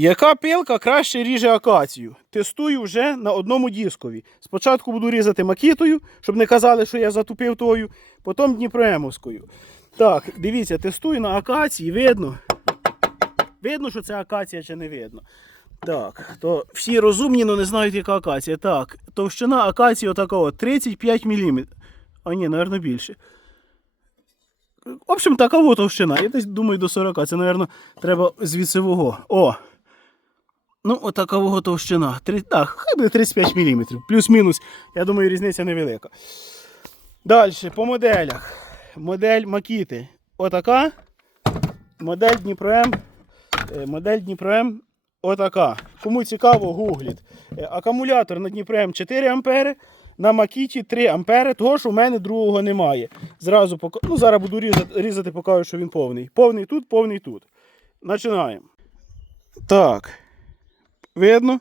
Яка пилка краще ріже акацію? Тестую вже на одному дискові. Спочатку буду різати макітою, щоб не казали, що я затупив тою, потім Дніпроемовською. Так, дивіться, тестую на акації, видно. Видно, що це акація чи не видно. Так, то всі розумні, але не знають, яка акація. Так, товщина акації отакого 35 мм. А ні, мабуть, більше. В общем, така товщина. Я десь думаю до 40. Це, мабуть, треба з віцевого. О! Ну, отакого товщина. Три, так, хай буде 35 мм. Плюс-мінус. Я думаю, різниця невелика. Далі, по моделях. Модель Макіти. Отака. Модель Дніпром. Е, Модель Дніпром отака. Кому цікаво, гугліть. Е, Акумулятор на Дніпром 4 ампери, на Макіті 3 ампери, того що в мене другого немає. Зразу пока... ну, зараз буду різати, різати, покажу, що він повний. Повний тут, повний тут. Починаємо. Так. Видно?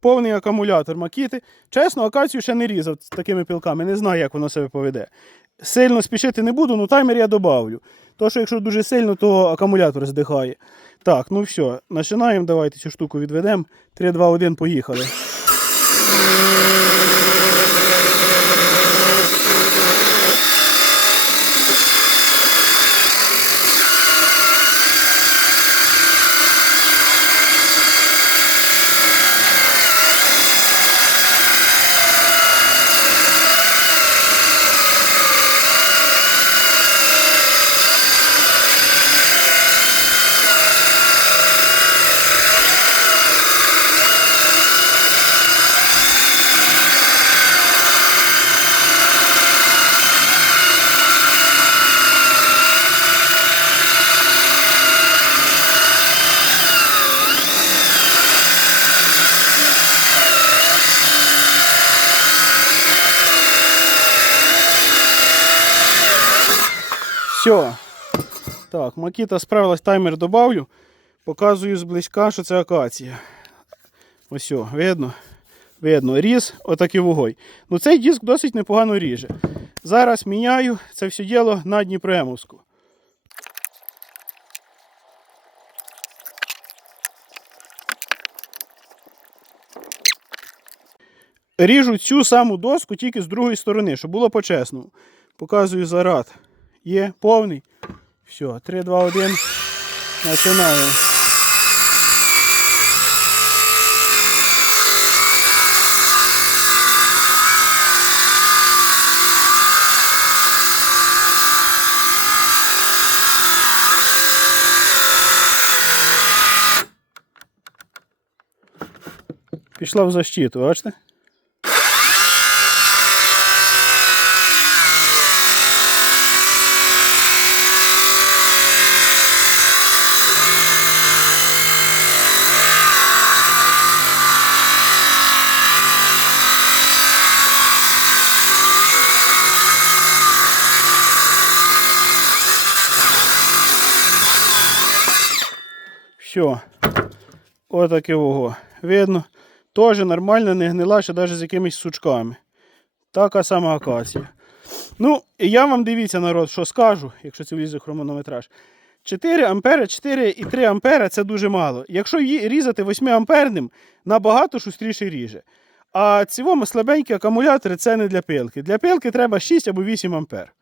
Повний акумулятор Макіти. Чесно, акацію ще не різав з такими пілками. Не знаю, як воно себе поведе. Сильно спішити не буду, ну таймер я добавлю. То, що якщо дуже сильно, то акумулятор здихає. Так, ну все, починаємо. Давайте цю штуку відведемо. 3, 2, 1, поїхали. Все. Так, Макіта справилась, таймер добавлю. Показую зблизька, що це акація. Ось, видно? Видно, різ, отакий вогонь. Ну цей диск досить непогано ріже. Зараз міняю це все діло на Дніпроемовську. Ріжу цю саму доску тільки з другої сторони, щоб було по-чесному. Показую заряд. Є повний. Все, 3, 2, 1. Починаємо. Пішла в защиту, бачите? Все. Отаке ого. Видно. Теж нормально, не гнила, ще навіть з якимись сучками. Така сама акація. Ну, і я вам дивіться, народ, що скажу, якщо це влізе в хронометраж. 4 ампери, 4,3 ампера це дуже мало. Якщо її різати 8 амперним, набагато шустріше ріже. А цілому слабенькі акумулятори це не для пилки. Для пилки треба 6 або 8 ампер.